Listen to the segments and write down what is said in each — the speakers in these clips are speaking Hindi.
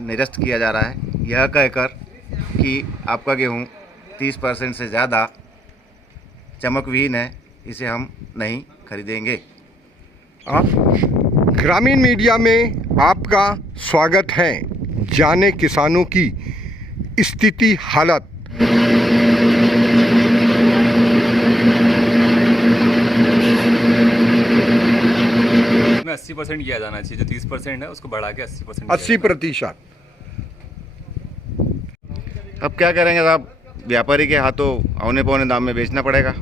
निरस्त किया जा रहा है, यह कहकर कि आपका गेहूं 30% से ज़्यादा चमकविहीन है, इसे हम नहीं खरीदेंगे। आप ग्रामीण मीडिया में आपका स्वागत है। जाने किसानों की स्थिति हालत। में 80% किया जाना चाहिए, जो 30% है उसको बढ़ा के 80%। 80%। अब क्या करेंगे साहब, व्यापारी के हाथों औने पौने दाम में बेचना पड़ेगा।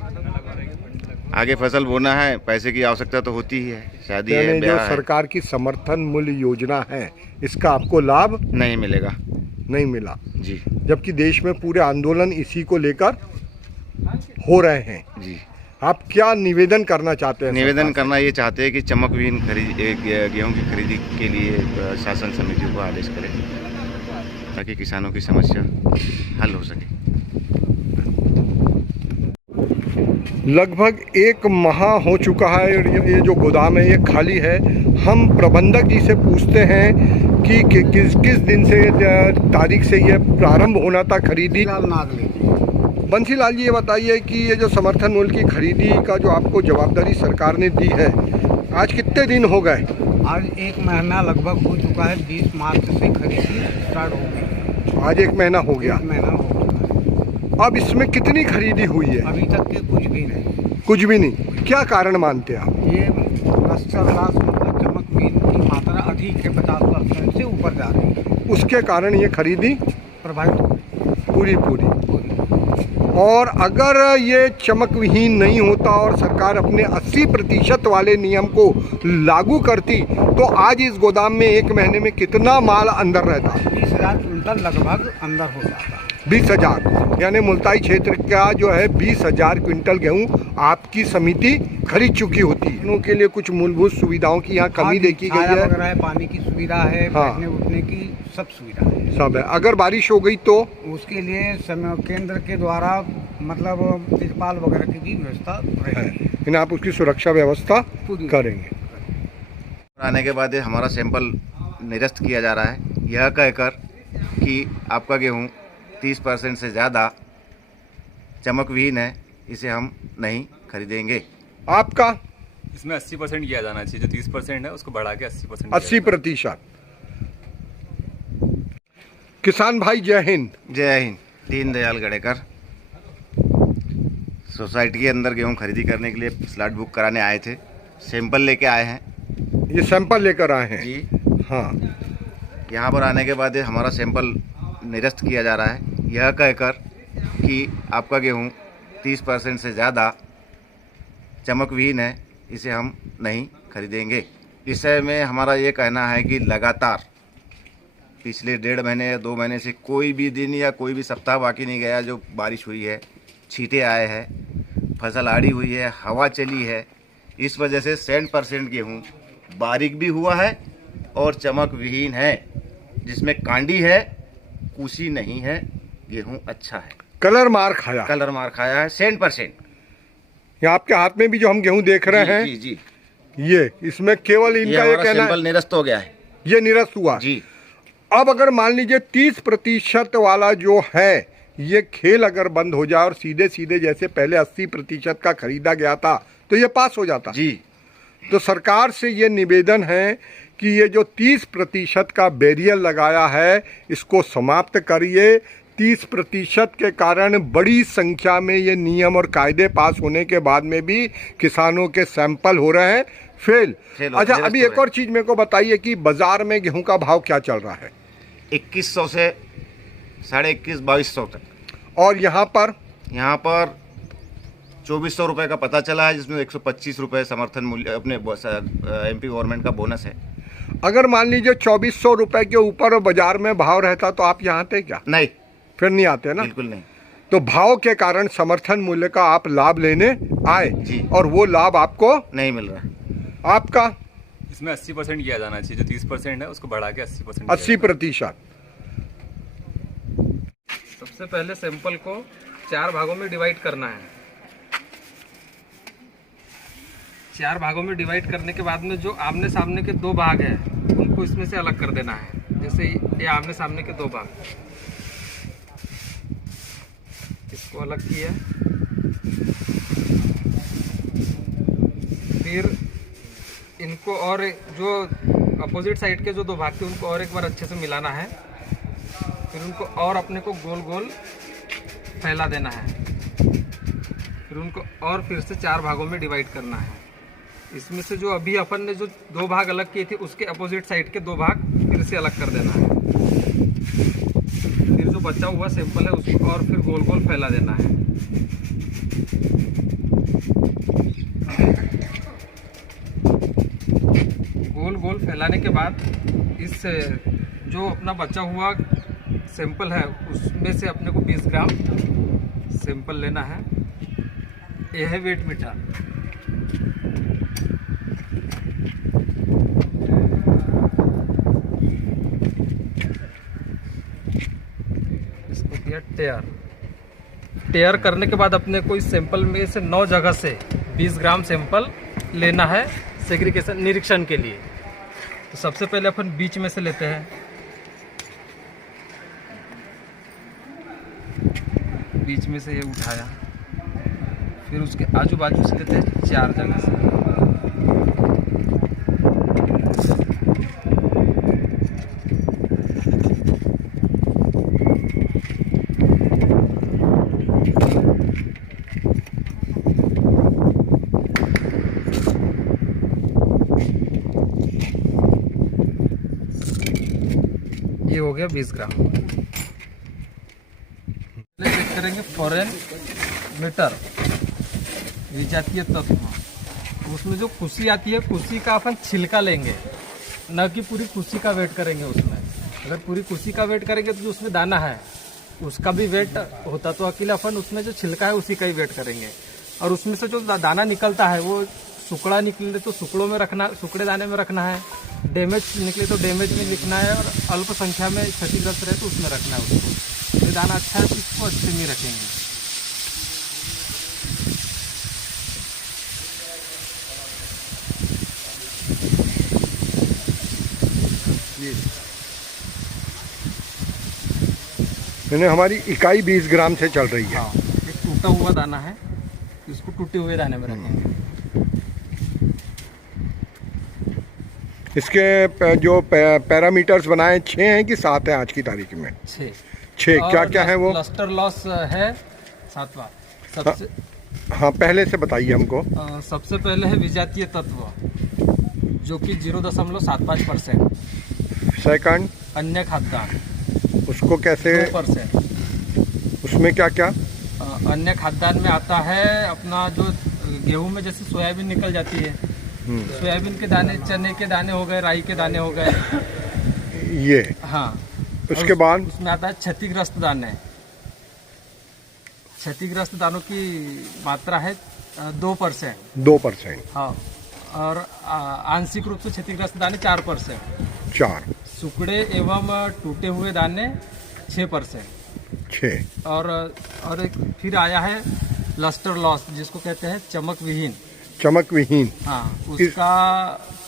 आगे फसल बोना है, पैसे की आवश्यकता तो होती ही है, शादी है, जो ब्याह है। सरकार की समर्थन मूल्य योजना है, इसका आपको लाभ नहीं मिलेगा। नहीं मिला जी, जबकि देश में पूरे आंदोलन इसी को लेकर हो रहे हैं। जी। आप क्या निवेदन करना चाहते हैं? निवेदन करना ये चाहते हैं कि चमकविहीन गेहूं की खरीदी के लिए शासन समितियों को आदेश करें, ताकि किसानों की समस्या हल हो सके। लगभग 1 माह हो चुका है और ये जो गोदाम है ये खाली है। हम प्रबंधक जी से पूछते हैं कि किस दिन से तारीख से ये प्रारंभ होना था खरीदी। बंसीलाल जी, ये बताइए कि ये जो समर्थन मूल्य की खरीदी का जो आपको जवाबदारी सरकार ने दी है, आज कितने दिन हो गए? आज 1 महीना लगभग हो चुका है। 20 मार्च से खरीदी स्टार्ट हो गई। आज 1 महीना हो गया। 1 महीना हो चुका है। अब इसमें कितनी खरीदी हुई है? अभी तक के कुछ भी नहीं। कुछ भी नहीं। क्या कारण मानते हैं आप? ये रसलास मतलब चमकविहीन की मात्रा अधिक है, 50% से ऊपर जा रही है। उसके कारण ये खरीदी प्रभावित हो पूरी। और अगर ये चमकविहीन नहीं होता और सरकार अपने 80% वाले नियम को लागू करती तो आज इस गोदाम में 1 महीने में कितना माल अंदर रहता? 20,000 क्विंटल लगभग अंदर हो जाता। 20,000, यानी मुल्ताई क्षेत्र का जो है 20,000 क्विंटल गेहूं आपकी समिति खरीद चुकी होती है। उनके लिए कुछ मूलभूत सुविधाओं की यहाँ कमी देखी गई है। वगैरह है, पानी की सुविधा है, बैठने उठने की सब सुविधा है, सब है। अगर बारिश हो गई तो उसके लिए केंद्र के द्वारा मतलब तिरपाल वगैरह की भी व्यवस्था रहेगी। लेकिन आप उसकी सुरक्षा व्यवस्था करेंगे। आने के बाद हमारा सैंपल निरस्त किया जा रहा है, यह कहकर कि आपका गेहूं 30% से ज़्यादा चमकविहीन है, इसे हम नहीं खरीदेंगे। आपका इसमें 80% किया जाना चाहिए, जो 30% है उसको बढ़ा के 80%। 80%। किसान भाई जय हिंद। जय हिंद। दीनदयाल गडेकर सोसाइटी के अंदर गेहूं खरीदी करने के लिए स्लॉट बुक कराने आए थे, सैंपल लेके आए हैं। ये सैंपल लेकर आए हैं जी हाँ। यहाँ पर आने के बाद हमारा सैंपल निरस्त किया जा रहा है, यह कहकर कि आपका गेहूं 30% से ज़्यादा चमकविहीन है, इसे हम नहीं खरीदेंगे। विषय में हमारा ये कहना है कि लगातार पिछले 1.5 महीने या 2 महीने से कोई भी दिन या कोई भी सप्ताह बाकी नहीं गया जो बारिश हुई है, छींटे आए हैं, फसल आड़ी हुई है, हवा चली है। इस वजह से 100% गेहूँ बारीक भी हुआ है और चमकविहीन है, जिसमें कांडी है, कूसी नहीं है। गेहूँ अच्छा है। कलर मार खाया है 100%। ये आपके हाथ में भी जो हम गेहूं देख रहे हैं, जी। ये इसमें केवल इनका ये कहना सैंपल निरस्त हो गया है। ये निरस्त हुआ जी। अब अगर मान लीजिए 30% वाला जो है ये खेल अगर बंद हो जाए और सीधे जैसे पहले 80% का खरीदा गया था तो ये पास हो जाता जी। तो सरकार से ये निवेदन है कि ये जो 30% का बैरियर लगाया है इसको समाप्त करिए। 30% के कारण बड़ी संख्या में ये नियम और कायदे पास होने के बाद में भी किसानों के सैंपल हो रहे हैं फेल। अच्छा, अभी एक और चीज़ मेरे को बताइए कि बाजार में गेहूं का भाव क्या चल रहा है? 2100 से 21,500 तक। और यहाँ पर 2400 रुपये का पता चला है, जिसमें 125 रुपये समर्थन मूल्य अपने एमपी गवर्नमेंट का बोनस है। अगर मान लीजिए 2400 रुपये के ऊपर बाजार में भाव रहता तो आप यहाँ आते क्या? नहीं, फिर नहीं आते ना। बिल्कुल नहीं। तो भाव के कारण समर्थन मूल्य का आप लाभ लेने आए जी, और वो लाभ आपको नहीं मिल रहा। आपका इसमें 80% किया जाना चाहिए, जो 30% है उसको बढ़ा के 80%। 80%। सबसे पहले सैंपल को 4 भागों में डिवाइड करना है। 4 भागों में डिवाइड करने के बाद में जो आमने सामने के 2 भाग हैं उनको इसमें से अलग कर देना है। जैसे ये आमने सामने के दो भाग, इसको अलग किया, फिर इनको और जो अपोजिट साइड के जो दो भाग थे उनको और एक बार अच्छे से मिलाना है, फिर उनको और अपने को गोल गोल फैला देना है, फिर उनको और फिर से 4 भागों में डिवाइड करना है। इसमें से जो अभी अपन ने जो 2 भाग अलग किए थे उसके अपोजिट साइड के 2 भाग फिर से अलग कर देना है, फिर जो बचा हुआ सैंपल है उसको और फिर गोल गोल फैला देना है। गोल गोल फैलाने के बाद इस जो अपना बचा हुआ सैंपल है उसमें से अपने को 20 ग्राम सैंपल लेना है। यह है वेट मीटर। इसको किया टेयर करने के बाद अपने को इस सैंपल में से 9 जगह से 20 ग्राम सैंपल लेना है सेग्रीगेशन निरीक्षण के लिए। तो सबसे पहले अपन बीच में से लेते हैं, बीच में से ये उठाया, फिर उसके आजू बाजू से लेते हैं 4 जगह से। ये हो गया 20 ग्राम। चेक करेंगे फॉरेन मीटर विजातीय तत्व, उसमें जो कुशी आती है कुशी का अपन छिलका लेंगे, न कि पूरी कुशी का वेट करेंगे उसमें। अगर पूरी कुशी का वेट करेंगे तो जो उसमें दाना है उसका भी वेट होता, तो अकेले अपन उसमें जो छिलका है उसी का ही वेट करेंगे। और उसमें से जो दाना निकलता है वो सुकड़ा निकले तो सुकड़ों में रखना, सुकड़े दाने में रखना है, डैमेज निकले तो डैमेज में लिखना है, और अल्प संख्या में क्षतिग्रस्त रहे तो उसमें रखना है उसको। ये दाना अच्छा है तो इसको अच्छे में रखेंगे। यानी हमारी इकाई 20 ग्राम से चल रही है। हाँ, एक टूटा हुआ दाना है, इसको टूटे हुए दाने में रखेंगे। इसके जो पैरामीटर्स बनाए 6 हैं कि 7 हैं आज की तारीख में? 6 क्या क्या है वो? लस्टर लॉस है 7वां सबसे। हाँ, पहले से बताइए हमको। सबसे पहले है विजातीय तत्व जो कि 0.75%। सेकंड अन्य खाद्यान्न, उसको कैसे? 2%। उसमें क्या क्या? अन्य खाद्यान्न में आता है अपना जो गेहूं में जैसे सोयाबीन निकल जाती है, सोयाबीन के दाने, चने के दाने हो गए, राई के दाने हो गए, ये। हाँ। उसके बाद उसमें आता है क्षतिग्रस्त दाने। क्षतिग्रस्त दानों की मात्रा है 2%। 2%। हाँ। और आंशिक रूप से क्षतिग्रस्त दाने 4%। 4। सुकड़े एवं टूटे हुए दाने 6%। 6। और एक फिर आया है लस्टर लॉस जिसको कहते हैं चमक विहीन। चमक विहीन। हाँ, उसका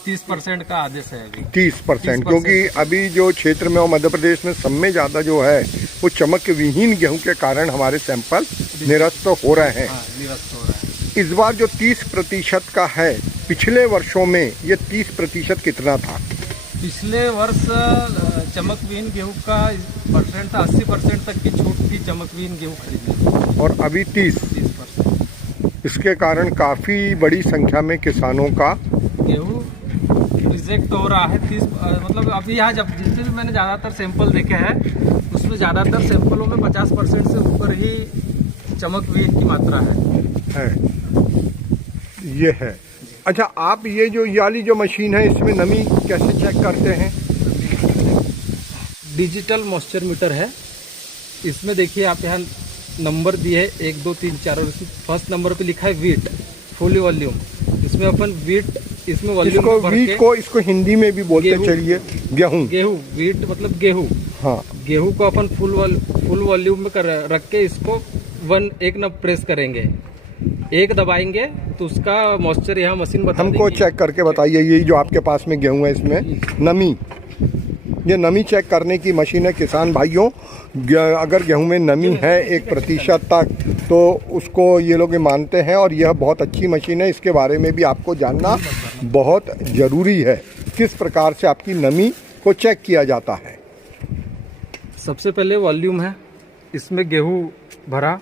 30% का आदेश है अभी। 30%, क्योंकि अभी जो क्षेत्र में और मध्य प्रदेश में सब में ज़्यादा जो है वो चमक विहीन गेहूं के कारण हमारे सैंपल निरस्त हो रहे हैं। हाँ, निरस्त हो रहा है। इस बार जो 30% का है, पिछले वर्षों में ये 30% कितना था? पिछले वर्ष चमक विहीन गेहूं का परसेंट था 80% तक की छूट थी चमक विहीन गेहूं खरीदने, और अभी 30%। इसके कारण काफ़ी बड़ी संख्या में किसानों का गेहूं रिजेक्ट हो रहा है। 30 मतलब अभी यहाँ जब जितने भी मैंने ज़्यादातर सैंपल देखे हैं उसमें ज़्यादातर सैंपलों में 50% से ऊपर ही चमक विहीन की मात्रा है। ये है। अच्छा, आप ये जो वाली जो मशीन है इसमें नमी कैसे चेक करते हैं? डिजिटल मॉइस्चर मीटर है। इसमें देखिए आप यहाँ नंबर दिए है 1 2 3 4, और फर्स्ट नंबर पे लिखा है वीट फुल वॉल्यूम। इसमें अपन वीट, इसमें वॉल्यूम इसको हिंदी में भी बोलते चलिए गेहूं। गेहूं, वीट मतलब गेहूं। हाँ, गेहूं को अपन फुल वॉल्यूम में रख के इसको 1 नब प्रेस करेंगे, 1 दबाएंगे तो उसका मॉइस्चर यहाँ मशीन बता हमको देगी। चेक करके बताइए, ये जो आपके पास में गेहूं है इसमें नमी ये नमी चेक करने की मशीन है किसान भाइयों। अगर गेहूं में नमी है 1% तक तो उसको ये लोग मानते हैं, और यह बहुत अच्छी मशीन है। इसके बारे में भी आपको जानना बहुत ज़रूरी है, किस प्रकार से आपकी नमी को चेक किया जाता है। सबसे पहले वॉल्यूम है, इसमें गेहूं भरा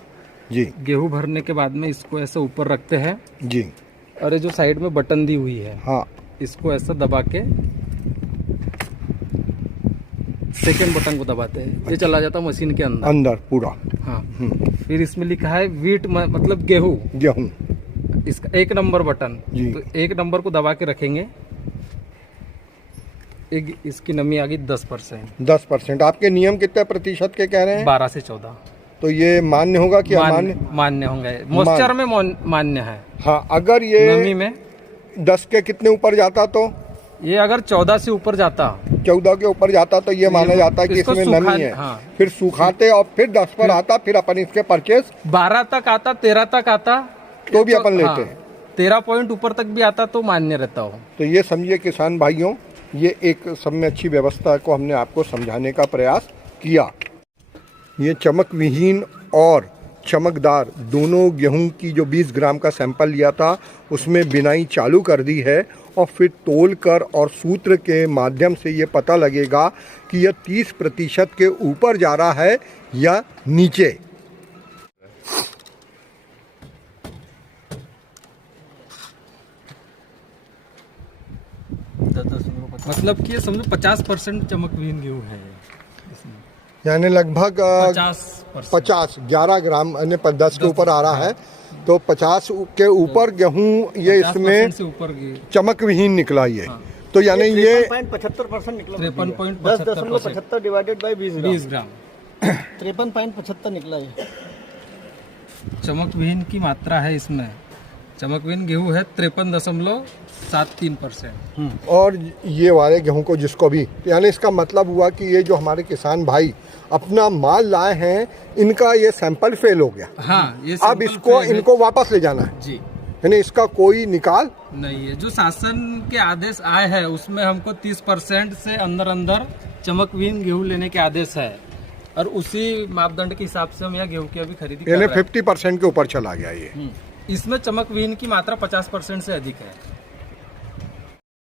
जी गेहूं भरने के बाद में इसको ऐसे ऊपर रखते हैं जी। और ये जो साइड में बटन दी हुई है हाँ, इसको ऐसा दबा के सेकंड बटन को दबाते हैं, ये चला जाता मशीन के अंदर अंदर पूरा। हाँ। फिर इसमें लिखा है वीट मतलब गेहूं, गेहूं इसका 1 नंबर बटन। जी। तो 1 नंबर को दबा के रखेंगे, इसकी नमी आ गई 10%। 10%। आपके नियम कितने प्रतिशत के कह रहे हैं? 12 से 14। तो ये मान्य होगा कि अमान्य? मान्य होंगे, मॉइस्चर में मान्य है। हाँ, अगर ये नमी में 10 के कितने ऊपर जाता तो? ये अगर 14 से ऊपर जाता, 14 के ऊपर जाता तो ये माना जाता है कि इसको इसमें नमी है। हाँ। फिर सुखाते और फिर 10 पर आता, फिर अपन इसके परचेस 12 तक आता, 13 तक आता तो भी अपन लेते हैं। 13 पॉइंट ऊपर तक भी आता तो मान्य रहता हो। तो ये समझिए किसान भाइयों, ये एक सब में अच्छी व्यवस्था को हमने आपको समझाने का प्रयास किया। ये चमक विहीन और चमकदार दोनों गेहूं की जो 20 ग्राम का सैंपल लिया था उसमें बिनाई चालू कर दी है, और फिर तोल कर और सूत्र के माध्यम से ये पता लगेगा कि यह 30% के ऊपर जा रहा है या नीचे। मतलब कि ये समझो 50% चमकवीन गेहूं है इसमें। यानी लगभग 50 11 ग्राम यानी 10 के ऊपर आ रहा है, तो 50 के ऊपर गेहूं ये इसमें से ऊपर चमक विहीन निकला ये। तो यानी ये 53.75% निकला। 53.75 डिवाइडेड बाय 20 ग्राम 53.75 निकला ये। चमकविहीन की मात्रा है इसमें। चमकविहीन गेहूं है 53.73%। और ये वाले गेहूं को जिसको भी, यानी इसका मतलब हुआ कि ये जो हमारे किसान भाई अपना माल लाए हैं इनका ये सैंपल फेल हो गया। हाँ, ये अब इसको इनको वापस ले जाना है जी, यानी इसका कोई निकाल नहीं है। जो शासन के आदेश आए हैं उसमें हमको 30% से अंदर अंदर चमकविहीन गेहूं लेने के आदेश है, और उसी मापदंड के हिसाब से हम यहाँ गेहूं की अभी खरीदी कर यानी रहे हैं। 50% के ऊपर चला गया ये। इसमें चमकविहीन की मात्रा 50% से अधिक है।